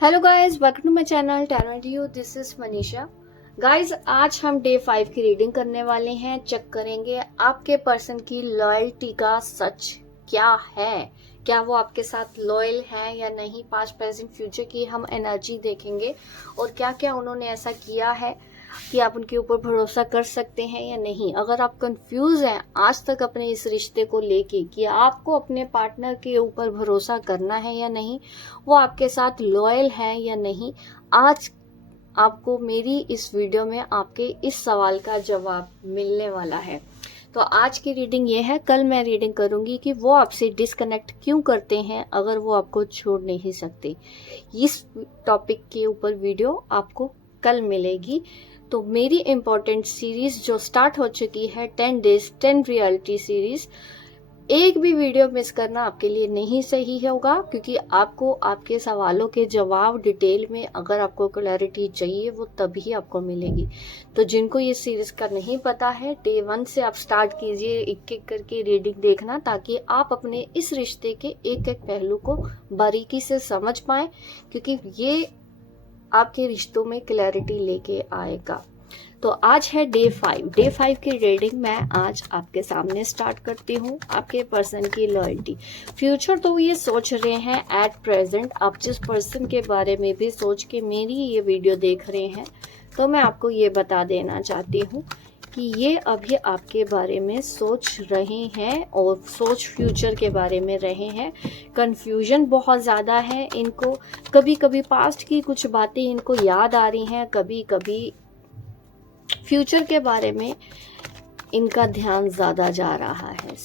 Hello guys, welcome to my channel tarot you. This is Manisha. Guys, आज हम day 5 की reading करने वाले हैं। चेक करेंगे आपके पर्सन की लॉयल्टी का सच क्या है। क्या वो आपके साथ लॉयल है या नहीं। पास्ट प्रेजेंट फ्यूचर की हम एनर्जी देखेंगे और क्या क्या उन्होंने ऐसा किया है कि आप उनके ऊपर भरोसा कर सकते हैं या नहीं। अगर आप कंफ्यूज हैं आज तक अपने इस रिश्ते को लेके कि आपको अपने पार्टनर के ऊपर भरोसा करना है या नहीं, वो आपके साथ लॉयल है या नहीं, आज आपको मेरी इस वीडियो में आपके इस सवाल का जवाब मिलने वाला है। तो आज की रीडिंग ये है। कल मैं रीडिंग करूंगी कि वो आपसे डिस्कनेक्ट क्यों करते हैं अगर वो आपको छोड़ नहीं सकते। इस टॉपिक के ऊपर वीडियो आपको कल मिलेगी। तो मेरी इम्पोर्टेंट सीरीज जो स्टार्ट हो चुकी है 10 डेज 10 रियलिटी सीरीज, एक भी वीडियो मिस करना आपके लिए नहीं सही होगा, क्योंकि आपको आपके सवालों के जवाब डिटेल में अगर आपको क्लैरिटी चाहिए वो तभी आपको मिलेगी। तो जिनको ये सीरीज का नहीं पता है, डे 1 से आप स्टार्ट कीजिए एक एक करके रीडिंग देखना, ताकि आप अपने इस रिश्ते के एक एक पहलू को बारीकी से समझ पाए, क्योंकि ये आपके रिश्तों में क्लैरिटी लेके आएगा। तो आज है डे 5 की रीडिंग मैं आज आपके सामने स्टार्ट करती हूँ। आपके पर्सन की लॉयल्टी फ्यूचर तो ये सोच रहे हैं एट प्रेजेंट। आप जिस पर्सन के बारे में भी सोच के मेरी ये वीडियो देख रहे हैं, तो मैं आपको ये बता देना चाहती हूँ कि ये अभी आपके बारे में सोच रहे हैं और सोच फ्यूचर के बारे में रहे हैं। कन्फ्यूजन बहुत ज़्यादा है इनको। कभी कभी पास्ट की कुछ बातें इनको याद आ रही हैं, कभी कभी फ्यूचर के बारे में इनका ध्यान ज़्यादा जा रहा है।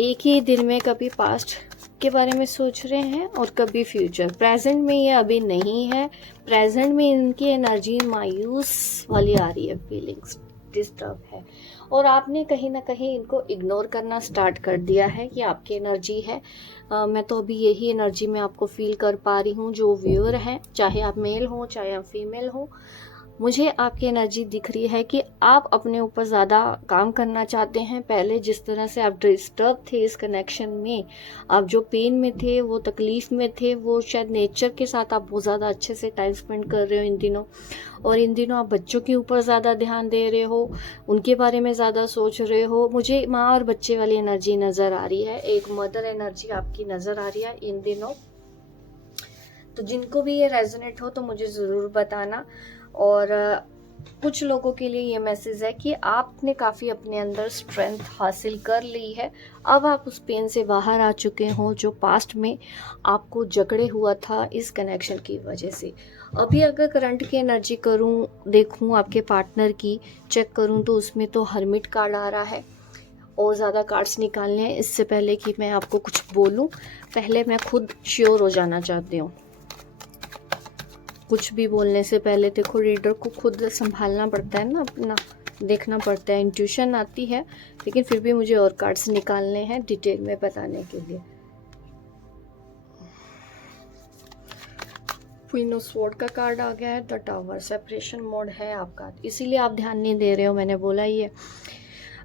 एक ही दिन में कभी पास्ट के बारे में सोच रहे हैं और कभी फ्यूचर। प्रेजेंट में ये अभी नहीं है। प्रेजेंट में इनकी एनर्जी मायूस वाली आ रही है, फीलिंग्स डिस्टर्ब है, और आपने कहीं ना कहीं इनको इग्नोर करना स्टार्ट कर दिया है। कि आपकी एनर्जी है। मैं तो अभी यही एनर्जी में आपको फील कर पा रही हूँ। जो व्यूअर हैं, चाहे आप मेल हो चाहे आप फीमेल हो, मुझे आपकी एनर्जी दिख रही है कि आप अपने ऊपर ज़्यादा काम करना चाहते हैं। पहले जिस तरह से आप डिस्टर्ब थे इस कनेक्शन में, आप जो पेन में थे, वो तकलीफ में थे, वो शायद नेचर के साथ आप बहुत ज़्यादा अच्छे से टाइम स्पेंड कर रहे हो इन दिनों। और इन दिनों आप बच्चों के ऊपर ज़्यादा ध्यान दे रहे हो, उनके बारे में ज़्यादा सोच रहे हो। मुझे माँ और बच्चे वाली एनर्जी नज़र आ रही है, एक मदर एनर्जी आपकी नज़र आ रही है इन दिनों। तो जिनको भी ये रेजोनेट हो तो मुझे ज़रूर बताना। और कुछ लोगों के लिए ये मैसेज है कि आपने काफ़ी अपने अंदर स्ट्रेंथ हासिल कर ली है। अब आप उस पेन से बाहर आ चुके हो जो पास्ट में आपको जकड़े हुआ था इस कनेक्शन की वजह से। अभी अगर करंट की एनर्जी करूं, देखूं आपके पार्टनर की चेक करूं, तो उसमें तो हर्मिट कार्ड आ रहा है। और ज़्यादा कार्ड्स निकालने हैं। इससे पहले कि मैं आपको कुछ बोलूं, पहले मैं खुद श्योर हो जाना चाहती हूँ। कुछ भी बोलने से पहले देखो, रीडर को खुद संभालना पड़ता है ना, अपना देखना पड़ता है। इंट्यूशन आती है, लेकिन फिर भी मुझे और कार्ड्स निकालने हैं डिटेल में बताने के लिए। क्वीन ऑफ स्वॉर्ड का कार्ड आ गया है। द टावर, सेपरेशन मोड है आपका, इसीलिए आप ध्यान नहीं दे रहे हो। मैंने बोला ही है,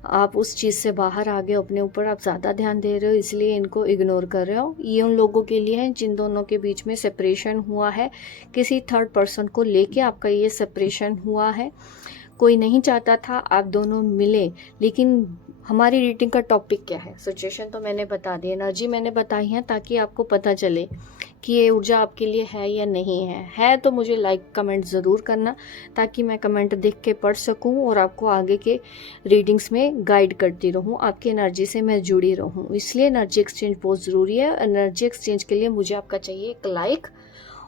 आप उस चीज़ से बाहर आ गए, अपने ऊपर आप ज़्यादा ध्यान दे रहे हो, इसलिए इनको इग्नोर कर रहे हो। ये उन लोगों के लिए है जिन दोनों के बीच में सेपरेशन हुआ है। किसी थर्ड पर्सन को लेके आपका ये सेपरेशन हुआ है। कोई नहीं चाहता था आप दोनों मिले, लेकिन हमारी रीडिंग का टॉपिक क्या है, सिचुएशन तो मैंने बता दी, एनर्जी मैंने बताई है, ताकि आपको पता चले कि ये ऊर्जा आपके लिए है या नहीं है तो मुझे लाइक कमेंट ज़रूर करना, ताकि मैं कमेंट देख के पढ़ सकूं और आपको आगे के रीडिंग्स में गाइड करती रहूं, आपकी एनर्जी से मैं जुड़ी रहूं। इसलिए एनर्जी एक्सचेंज बहुत ज़रूरी है। एनर्जी एक्सचेंज के लिए मुझे आपका चाहिए एक लाइक,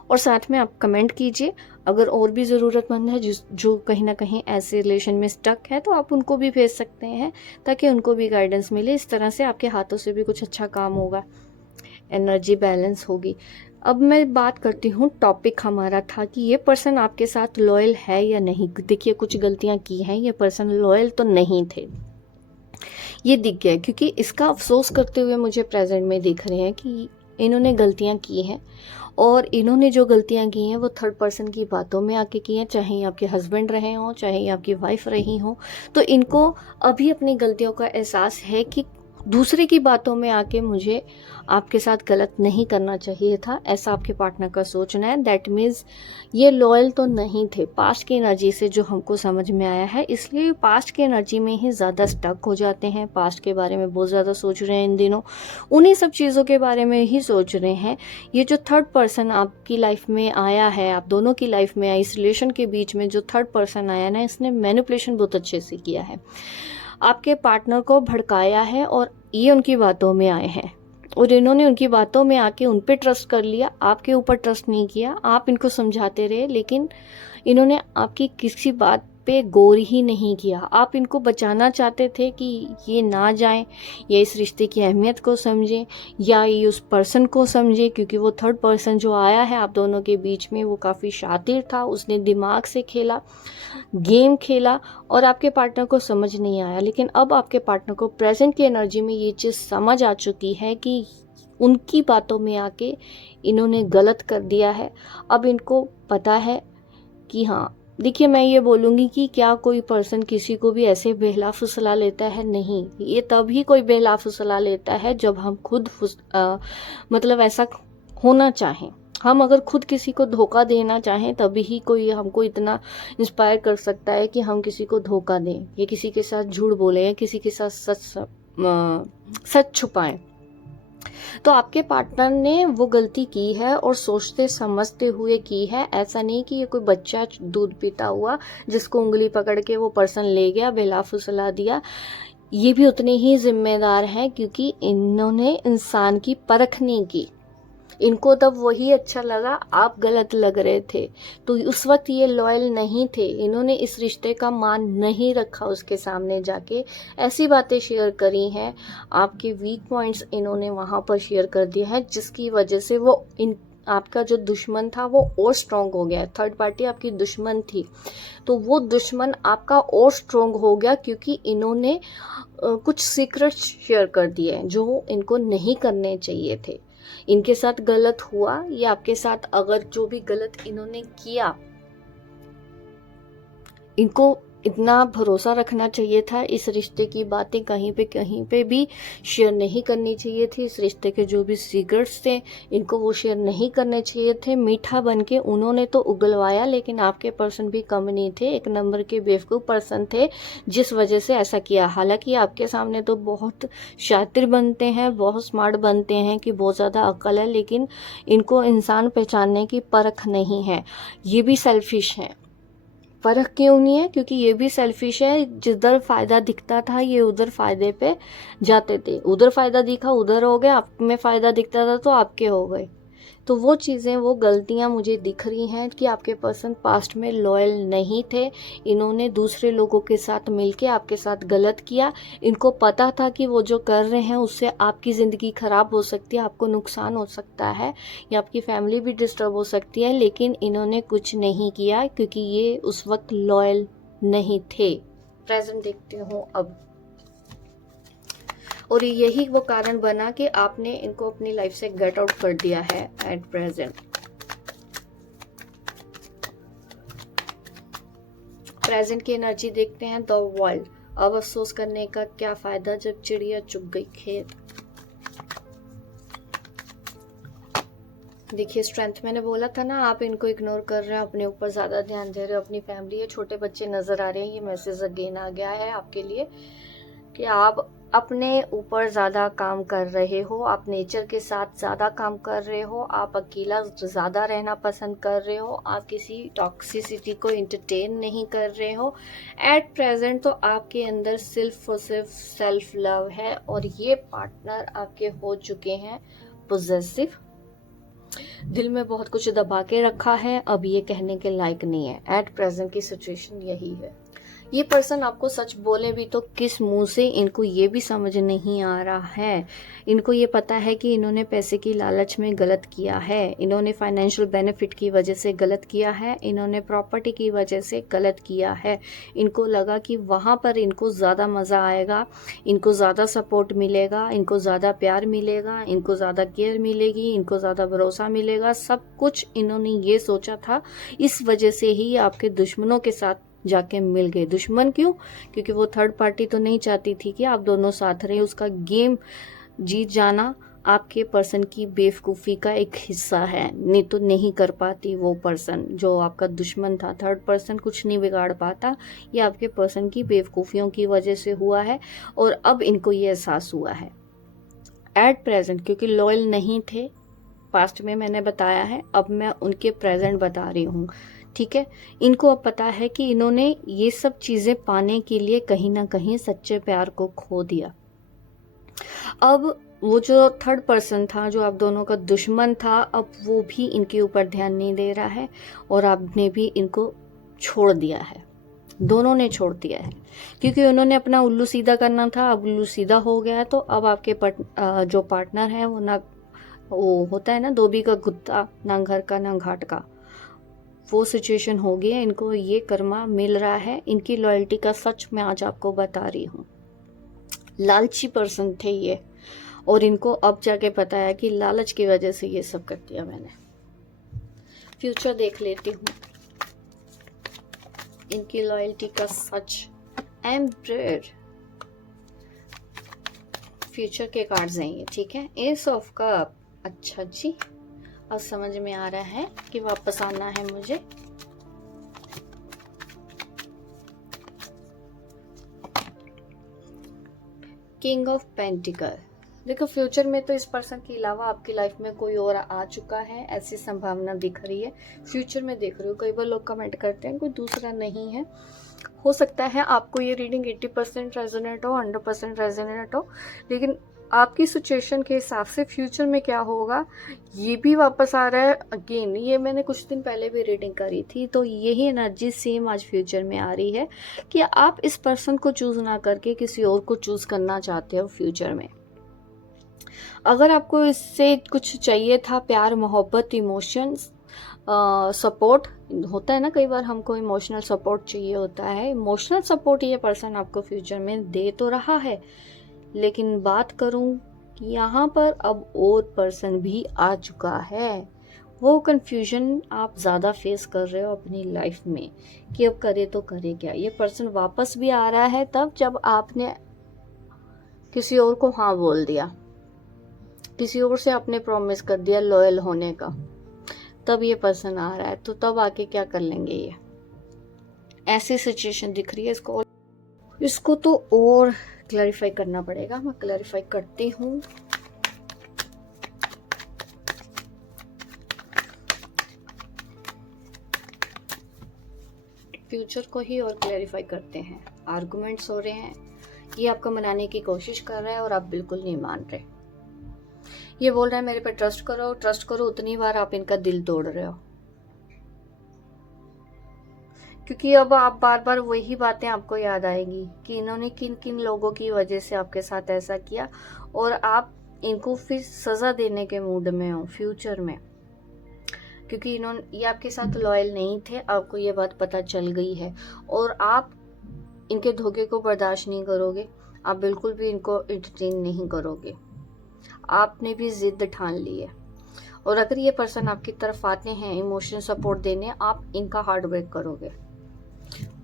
और साथ में आप कमेंट कीजिए। अगर और भी ज़रूरतमंद है जो कहीं ना कहीं ऐसे रिलेशन में स्टक है, तो आप उनको भी भेज सकते हैं, ताकि उनको भी गाइडेंस मिले। इस तरह से आपके हाथों से भी कुछ अच्छा काम होगा, एनर्जी बैलेंस होगी। अब मैं बात करती हूँ, टॉपिक हमारा था कि ये पर्सन आपके साथ लॉयल है या नहीं। देखिए, कुछ गलतियाँ की हैं, ये पर्सन लॉयल तो नहीं थे, ये दिख गया, क्योंकि इसका अफसोस करते हुए मुझे प्रेजेंट में दिख रहे हैं कि इन्होंने गलतियाँ की हैं। और इन्होंने जो गलतियां की हैं वो थर्ड पर्सन की बातों में आके की हैं, चाहे आपके हस्बैंड रहे हों चाहे आपकी वाइफ रही हों। तो इनको अभी अपनी गलतियों का एहसास है कि दूसरे की बातों में आके मुझे आपके साथ गलत नहीं करना चाहिए था, ऐसा आपके पार्टनर का सोचना है। दैट मीन्स ये लॉयल तो नहीं थे। पास्ट की एनर्जी से जो हमको समझ में आया है, इसलिए पास्ट की एनर्जी में ही ज़्यादा स्टक हो जाते हैं। पास्ट के बारे में बहुत ज़्यादा सोच रहे हैं इन दिनों, उन्हीं सब चीज़ों के बारे में ही सोच रहे हैं। ये जो थर्ड पर्सन आपकी लाइफ में आया है, आप दोनों की लाइफ में आया, इस रिलेशन के बीच में जो थर्ड पर्सन आया ना, इसने मैनिपुलेशन बहुत अच्छे से किया है, आपके पार्टनर को भड़काया है और ये उनकी बातों में आए हैं और इन्होंने उनकी बातों में आके उन पे ट्रस्ट कर लिया, आपके ऊपर ट्रस्ट नहीं किया। आप इनको समझाते रहे लेकिन इन्होंने आपकी किसी बात पे गौर ही नहीं किया। आप इनको बचाना चाहते थे कि ये ना जाएं, या इस रिश्ते की अहमियत को समझें, या ये उस पर्सन को समझे, क्योंकि वो थर्ड पर्सन जो आया है आप दोनों के बीच में वो काफ़ी शातिर था। उसने दिमाग से खेला, गेम खेला और आपके पार्टनर को समझ नहीं आया। लेकिन अब आपके पार्टनर को प्रेजेंट की एनर्जी में ये चीज़ समझ आ चुकी है कि उनकी बातों में आके इन्होंने गलत कर दिया है। अब इनको पता है कि हाँ, देखिए मैं ये बोलूँगी कि क्या कोई पर्सन किसी को भी ऐसे बहला फुसला लेता है? नहीं, ये तभी कोई बहला फुसला लेता है जब हम खुद मतलब ऐसा होना चाहें। हम अगर खुद किसी को धोखा देना चाहें तभी ही कोई हमको इतना इंस्पायर कर सकता है कि हम किसी को धोखा दें, या किसी के साथ झूठ बोलें, या किसी के साथ सच छुपाएं। तो आपके पार्टनर ने वो गलती की है और सोचते समझते हुए की है। ऐसा नहीं कि ये कोई बच्चा दूध पीता हुआ जिसको उंगली पकड़ के वो पर्सन ले गया, बहला फुसला दिया। ये भी उतने ही जिम्मेदार हैं क्योंकि इन्होंने इंसान की परख नहीं की। इनको तब वही अच्छा लगा, आप गलत लग रहे थे, तो उस वक्त ये लॉयल नहीं थे। इन्होंने इस रिश्ते का मान नहीं रखा, उसके सामने जाके ऐसी बातें शेयर करी हैं, आपके वीक पॉइंट्स इन्होंने वहाँ पर शेयर कर दिया है, जिसकी वजह से वो आपका जो दुश्मन था वो और स्ट्रॉन्ग हो गया। थर्ड पार्टी आपकी दुश्मन थी, तो वो दुश्मन आपका और स्ट्रॉन्ग हो गया क्योंकि इन्होंने कुछ सीक्रेट्स शेयर कर दिए जो इनको नहीं करने चाहिए थे। इनके साथ गलत हुआ, या आपके साथ अगर जो भी गलत इन्होंने किया, इनको इतना भरोसा रखना चाहिए था। इस रिश्ते की बातें कहीं पे भी शेयर नहीं करनी चाहिए थी। इस रिश्ते के जो भी सीक्रेट्स थे इनको वो शेयर नहीं करने चाहिए थे। मीठा बन के उन्होंने तो उगलवाया, लेकिन आपके पर्सन भी कम नहीं थे, एक नंबर के बेवकूफ़ पर्सन थे जिस वजह से ऐसा किया। हालांकि आपके सामने तो बहुत शातिर बनते हैं, बहुत स्मार्ट बनते हैं कि बहुत ज़्यादा अक्ल है, लेकिन इनको इंसान पहचानने की परख नहीं है। ये भी सेल्फिश हैं। फर्क क्यों नहीं है? क्योंकि ये भी सेल्फिश है। जिधर फायदा दिखता था ये उधर फायदे पे जाते थे, उधर फायदा दिखा उधर हो गए, आप में फायदा दिखता था तो आपके हो गए। तो वो चीज़ें, वो गलतियां मुझे दिख रही हैं कि आपके पर्सन पास्ट में लॉयल नहीं थे। इन्होंने दूसरे लोगों के साथ मिलके आपके साथ गलत किया। इनको पता था कि वो जो कर रहे हैं उससे आपकी ज़िंदगी ख़राब हो सकती है, आपको नुकसान हो सकता है, या आपकी फैमिली भी डिस्टर्ब हो सकती है, लेकिन इन्होंने कुछ नहीं किया क्योंकि ये उस वक्त लॉयल नहीं थे। प्रेजेंट देखते हो अब, और यही वो कारण बना कि आपने इनको अपनी लाइफ से गेट आउट कर दिया है एट प्रेजेंट। प्रेजेंट की एनर्जी देखते हैं, द वर्ल्ड। अब अफसोस करने का क्या फायदा जब चिड़िया चुग गई खेत। देखिए स्ट्रेंथ, मैंने बोला था ना, आप इनको इग्नोर कर रहे हैं, अपने ऊपर ज़्यादा ध्यान दे रहे हो, अपनी फैमिली है, छोटे बच्चे नज़र आ रहे हैं। ये मैसेज अगेन आ गया है आपके लिए कि आप अपने ऊपर ज़्यादा काम कर रहे हो, आप नेचर के साथ ज़्यादा काम कर रहे हो, आप अकेला ज़्यादा रहना पसंद कर रहे हो, आप किसी टॉक्सिसिटी को इंटरटेन नहीं कर रहे हो एट प्रेजेंट। तो आपके अंदर सिर्फ और सिर्फ सेल्फ लव है, और ये पार्टनर आपके हो चुके हैं पोजेसिव। दिल में बहुत कुछ दबा के रखा है, अब ये कहने के लायक नहीं है। एट प्रेजेंट की सिचुएशन यही है। ये पर्सन आपको सच बोले भी तो किस मुंह से, इनको ये भी समझ नहीं आ रहा है। इनको ये पता है कि इन्होंने पैसे की लालच में गलत किया है, इन्होंने फाइनेंशियल बेनिफिट की वजह से गलत किया है, इन्होंने प्रॉपर्टी की वजह से गलत किया है। इनको लगा कि वहाँ पर इनको ज़्यादा मज़ा आएगा, इनको ज़्यादा सपोर्ट मिलेगा, इनको ज़्यादा प्यार मिलेगा, इनको ज़्यादा केयर मिलेगी, इनको ज़्यादा भरोसा मिलेगा। सब कुछ इन्होंने ये सोचा था, इस वजह से ही आपके दुश्मनों के साथ जाके मिल गए। दुश्मन क्यों? क्योंकि वो थर्ड पार्टी तो नहीं चाहती थी कि आप दोनों साथ रहे। उसका गेम जीत जाना आपके पर्सन की बेवकूफ़ी का एक हिस्सा है, नहीं तो नहीं कर पाती वो पर्सन जो आपका दुश्मन था। थर्ड पर्सन कुछ नहीं बिगाड़ पाता, ये आपके पर्सन की बेवकूफ़ियों की वजह से हुआ है और अब इनको ये एहसास हुआ है। एट प्रेजेंट क्योंकि लॉयल नहीं थे, पास्ट में मैंने बताया है, अब मैं उनके प्रेजेंट बता रही हूँ, ठीक है। इनको अब पता है कि इन्होंने ये सब चीज़ें पाने के लिए कहीं ना कहीं सच्चे प्यार को खो दिया। अब वो जो थर्ड पर्सन था, जो आप दोनों का दुश्मन था, अब वो भी इनके ऊपर ध्यान नहीं दे रहा है और आपने भी इनको छोड़ दिया है। दोनों ने छोड़ दिया है क्योंकि उन्होंने अपना उल्लू सीधा करना था। अब उल्लू सीधा हो गया है तो अब आपके जो पार्टनर है वो ना, वो होता है ना धोबी का कुत्ता, ना घर का ना घाट का, वो सिचुएशन हो गई है। इनको ये कर्मा मिल रहा है। इनकी लॉयल्टी का सच मैं आज आपको बता रही हूँ। लालची पर्सन थे ये और इनको अब जाके पता है कि लालच की वजह से ये सब कर दिया मैंने। फ्यूचर देख लेती हूँ इनकी लॉयल्टी का सच। एम्परर फ्यूचर के कार्ड्स हैं ये, ठीक है। एस ऑफ कप, अच्छा जी, अब समझ में आ रहा है कि वापस आना है मुझे। किंग ऑफ पेंटिकल, देखो फ्यूचर में तो इस पर्सन के अलावा आपकी लाइफ में कोई और आ चुका है, ऐसी संभावना दिख रही है। फ्यूचर में देख रही हो, कई बार लोग कमेंट करते हैं कोई दूसरा नहीं है। हो सकता है आपको ये रीडिंग 80% रेजोनेट हो, 100% रेजोनेट हो, लेकिन आपकी सिचुएशन के हिसाब से फ्यूचर में क्या होगा ये भी वापस आ रहा है अगेन। ये मैंने कुछ दिन पहले भी रीडिंग करी थी, तो यही एनर्जी सेम आज फ्यूचर में आ रही है कि आप इस पर्सन को चूज ना करके किसी और को चूज करना चाहते हो फ्यूचर में। अगर आपको इससे कुछ चाहिए था, प्यार, मोहब्बत, इमोशंस, सपोर्ट होता है ना, कई बार हमको इमोशनल सपोर्ट चाहिए होता है। इमोशनल सपोर्ट ये पर्सन आपको फ्यूचर में दे तो रहा है, लेकिन बात करूं कि यहाँ पर अब और पर्सन भी आ चुका है। वो कंफ्यूजन आप ज़्यादा फेस कर रहे हो अपनी लाइफ में कि अब करे तो करे क्या। ये पर्सन वापस भी आ रहा है तब जब आपने किसी और को हाँ बोल दिया, किसी और से आपने प्रॉमिस कर दिया लॉयल होने का, तब ये पर्सन आ रहा है। तो तब आके क्या कर लेंगे ये, ऐसी सिचुएशन दिख रही है। इसको तो और क्लैरिफाई करना पड़ेगा, मैं क्लैरिफाई करती हूँ। फ्यूचर को ही और क्लैरिफाई करते हैं। आर्गुमेंट्स हो रहे हैं, ये आपको मनाने की कोशिश कर रहा है और आप बिल्कुल नहीं मान रहे। ये बोल रहा है मेरे पे ट्रस्ट करो, ट्रस्ट करो, उतनी बार आप इनका दिल तोड़ रहे हो, क्योंकि अब आप बार बार वही बातें आपको याद आएंगी कि इन्होंने किन किन लोगों की वजह से आपके साथ ऐसा किया और आप इनको फिर सजा देने के मूड में हो फ्यूचर में, क्योंकि इन्होंने ये आपके साथ लॉयल नहीं थे। आपको ये बात पता चल गई है और आप इनके धोखे को बर्दाश्त नहीं करोगे। आप बिल्कुल भी इनको एंटरटेन नहीं करोगे। आपने भी जिद ठान ली है और अगर ये पर्सन आपकी तरफ आते हैं इमोशनल सपोर्ट देने, आप इनका हार्ट ब्रेक करोगे।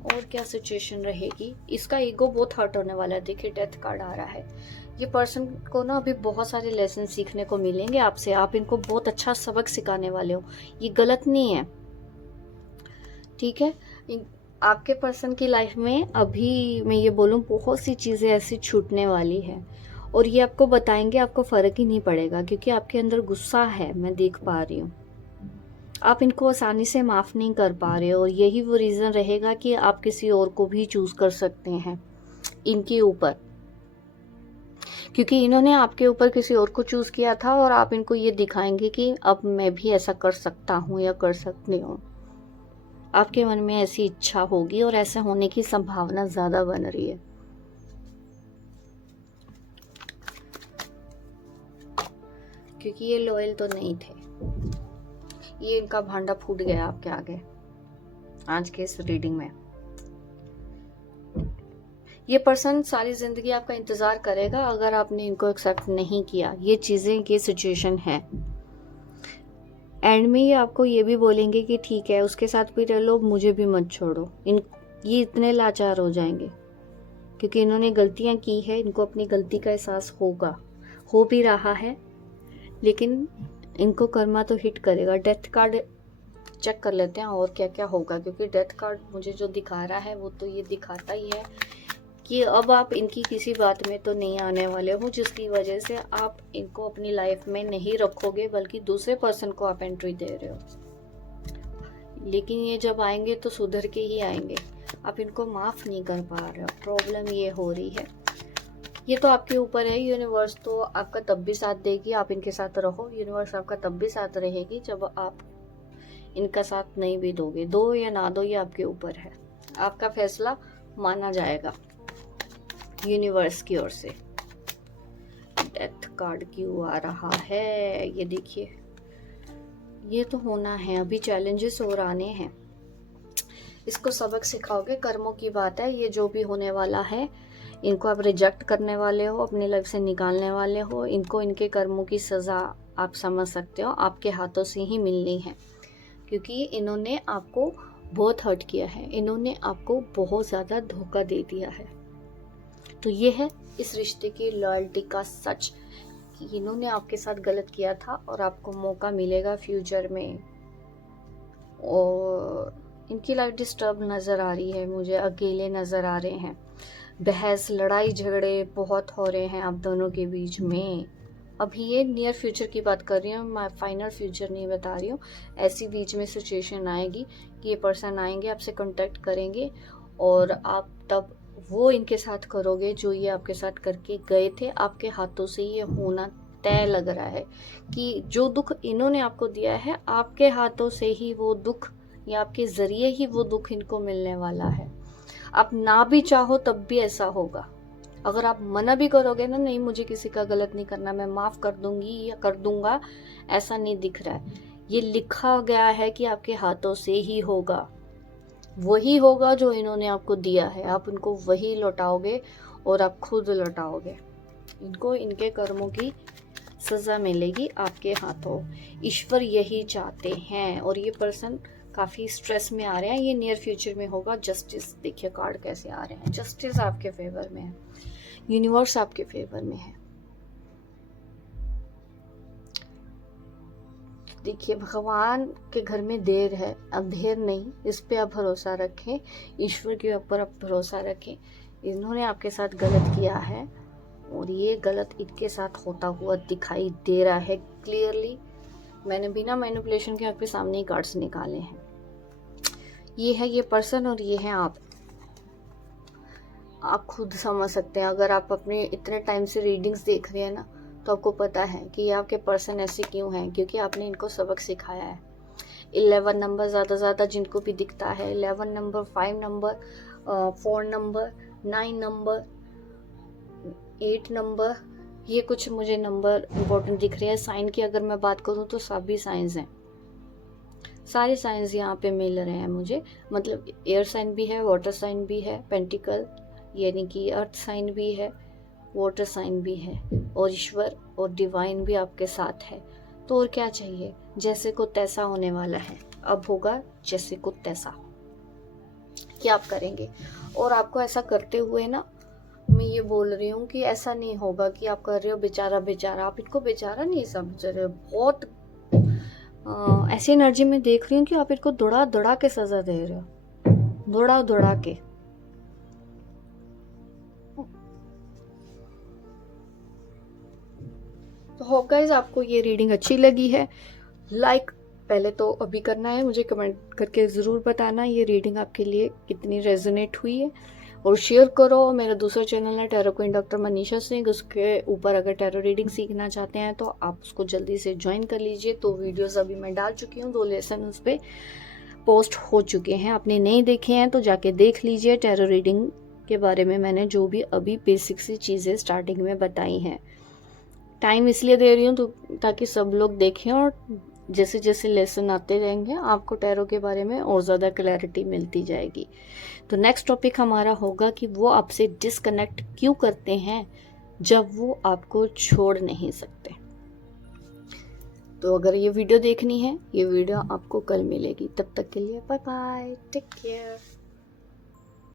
और क्या सिचुएशन रहेगी, इसका ईगो बहुत हर्ट होने वाला है। देखिए डेथ कार्ड आ रहा है। ये पर्सन को ना अभी बहुत सारे लेसन सीखने को मिलेंगे आपसे। आप इनको बहुत अच्छा सबक सिखाने वाले हो, ये गलत नहीं है, ठीक है। आपके पर्सन की लाइफ में अभी मैं ये बोलूँ बहुत सी चीज़ें ऐसी छूटने वाली है और ये आपको बताएंगे, आपको फर्क ही नहीं पड़ेगा क्योंकि आपके अंदर गुस्सा है, मैं देख पा रही हूँ। आप इनको आसानी से माफ नहीं कर पा रहे हो और यही वो रीजन रहेगा कि आप किसी और को भी चूज कर सकते हैं इनके ऊपर, क्योंकि इन्होंने आपके ऊपर किसी और को चूज किया था और आप इनको ये दिखाएंगे कि अब मैं भी ऐसा कर सकता हूँ या कर सकती हूँ। आपके मन में ऐसी इच्छा होगी और ऐसा होने की संभावना ज्यादा बन रही है। क्योंकि ये लॉयल तो नहीं थे, ये इनका भांडा फूट गया आपके आगे आज के इस रीडिंग में। ये पर्सन सारी जिंदगी आपका इंतजार करेगा अगर आपने इनको एक्सेप्ट नहीं किया। ये चीजें, ये सिचुएशन है। एंड में ये आपको ये भी बोलेंगे कि ठीक है उसके साथ भी रह लो, मुझे भी मत छोड़ो। ये इतने लाचार हो जाएंगे क्योंकि इन्होंने गलतियां की है, इनको अपनी गलती का एहसास होगा, हो भी रहा है, लेकिन इनको कर्मा तो हिट करेगा। डेथ कार्ड चेक कर लेते हैं और क्या क्या होगा, क्योंकि डेथ कार्ड मुझे जो दिखा रहा है वो तो ये दिखाता ही है कि अब आप इनकी किसी बात में तो नहीं आने वाले हो, जिसकी वजह से आप इनको अपनी लाइफ में नहीं रखोगे, बल्कि दूसरे पर्सन को आप एंट्री दे रहे हो। लेकिन ये जब आएंगे तो सुधर के ही आएंगे, आप इनको माफ़ नहीं कर पा रहे हो, प्रॉब्लम ये हो रही है। ये तो आपके ऊपर है, यूनिवर्स तो आपका तब भी साथ देगी, आप इनके साथ रहो, यूनिवर्स आपका तब भी साथ रहेगी जब आप इनका साथ नहीं भी दोगे। दो या ना दो ये आपके ऊपर है, आपका फैसला माना जाएगा यूनिवर्स की ओर से। डेथ कार्ड क्यों आ रहा है ये देखिए, ये तो होना है, अभी चैलेंजेस और आने हैं, इसको सबक सिखाओगे, कर्मों की बात है। ये जो भी होने वाला है इनको आप रिजेक्ट करने वाले हो, अपनी लाइफ से निकालने वाले हो, इनको इनके कर्मों की सज़ा आप समझ सकते हो, आपके हाथों से ही मिलनी है, क्योंकि इन्होंने आपको बहुत हर्ट किया है, इन्होंने आपको बहुत ज़्यादा धोखा दे दिया है। तो ये है इस रिश्ते की लॉयल्टी का सच, कि इन्होंने आपके साथ गलत किया था और आपको मौका मिलेगा फ्यूचर में। और इनकी लाइफ डिस्टर्ब नज़र आ रही है मुझे, अकेले नज़र आ रहे हैं, बहस लड़ाई झगड़े बहुत हो रहे हैं आप दोनों के बीच में। अभी ये नियर फ्यूचर की बात कर रही हूँ, मैं फाइनल फ्यूचर नहीं बता रही हूँ। ऐसी बीच में सिचुएशन आएगी कि ये पर्सन आएंगे, आपसे कांटेक्ट करेंगे और आप तब वो इनके साथ करोगे जो ये आपके साथ करके गए थे। आपके हाथों से ये होना तय लग रहा है कि जो दुख इन्होंने आपको दिया है, आपके हाथों से ही वो दुख या आपके ज़रिए ही वो दुख इनको मिलने वाला है। आप ना भी चाहो तब भी ऐसा होगा। अगर आप मना भी करोगे ना, नहीं मुझे किसी का गलत नहीं करना, मैं माफ़ कर दूंगी या कर दूंगा, ऐसा नहीं दिख रहा है। ये लिखा गया है कि आपके हाथों से ही होगा, वही होगा जो इन्होंने आपको दिया है, आप उनको वही लौटाओगे और आप खुद लौटाओगे। इनको इनके कर्मों की सज़ा मिलेगी आपके हाथों, ईश्वर यही चाहते हैं। और ये पर्सन काफ़ी स्ट्रेस में आ रहे हैं, ये नियर फ्यूचर में होगा। जस्टिस देखिए कार्ड कैसे आ रहे हैं, जस्टिस आपके फेवर में है, यूनिवर्स आपके फेवर में है। देखिए भगवान के घर में देर है, अंधेर नहीं, इस पे आप भरोसा रखें, ईश्वर के ऊपर आप भरोसा रखें। इन्होंने आपके साथ गलत किया है और ये गलत इनके साथ होता हुआ दिखाई दे रहा है क्लियरली। मैंने बिना मैनिपुलेशन के आपके सामने ही कार्ड्स निकाले हैं। ये है ये पर्सन और ये है आप खुद समझ सकते हैं। अगर आप अपने इतने टाइम से रीडिंग्स देख रहे हैं ना, तो आपको पता है कि ये आपके पर्सन ऐसे क्यों हैं, क्योंकि आपने इनको सबक सिखाया है। 11 नंबर ज़्यादा जिनको भी दिखता है, 11 number, 5 number, 4 number, 9 number, 8 number, ये कुछ मुझे नंबर इम्पोर्टेंट दिख रहे हैं। साइन की अगर मैं बात करूँ तो सभी साइंस हैं, सारे साइंस यहाँ पे मिल रहे हैं मुझे। मतलब एयर साइन भी है, वाटर साइन भी है, पेंटिकल यानी कि अर्थ साइन भी है, वाटर साइन भी है, और ईश्वर और डिवाइन भी आपके साथ है। तो और क्या चाहिए, जैसे को तैसा होने वाला है, अब होगा जैसे को तैसा। क्या आप करेंगे? और आपको ऐसा करते हुए ना, मैं ये बोल रही हूँ कि ऐसा नहीं होगा कि आप कर रहे हो बेचारा बेचारा, आप इनको बेचारा नहीं समझ रहे हो। बहुत ऐसी एनर्जी में देख रही हूँ कि आप इनको दौड़ा दौड़ा के सजा दे रहे हो, दौड़ा दौड़ा के। तो होप गाइस आपको ये रीडिंग अच्छी लगी है। लाइक पहले तो अभी करना है, मुझे कमेंट करके ज़रूर बताना ये रीडिंग आपके लिए कितनी रेजोनेट हुई है, और शेयर करो। मेरा दूसरा चैनल है tarot queen doctor Manisha Singh, उसके ऊपर अगर टैरो रीडिंग सीखना चाहते हैं तो आप उसको जल्दी से ज्वाइन कर लीजिए। तो वीडियोस अभी मैं डाल चुकी हूँ, 2 लेसन उस पर पोस्ट हो चुके हैं, आपने नहीं देखे हैं तो जाके देख लीजिए। टैरो रीडिंग के बारे में मैंने जो भी अभी बेसिक सी चीज़ें स्टार्टिंग में बताई हैं। टाइम इसलिए दे रही हूँ तो ताकि सब लोग देखें, और जैसे जैसे लेसन आते जाएंगे आपको टैरो के बारे में और ज़्यादा क्लैरिटी मिलती जाएगी। तो नेक्स्ट टॉपिक हमारा होगा कि वो आपसे डिस्कनेक्ट क्यों करते हैं जब वो आपको छोड़ नहीं सकते। तो अगर ये वीडियो देखनी है, ये वीडियो आपको कल मिलेगी। तब तक के लिए बाय बाय, टेक केयर।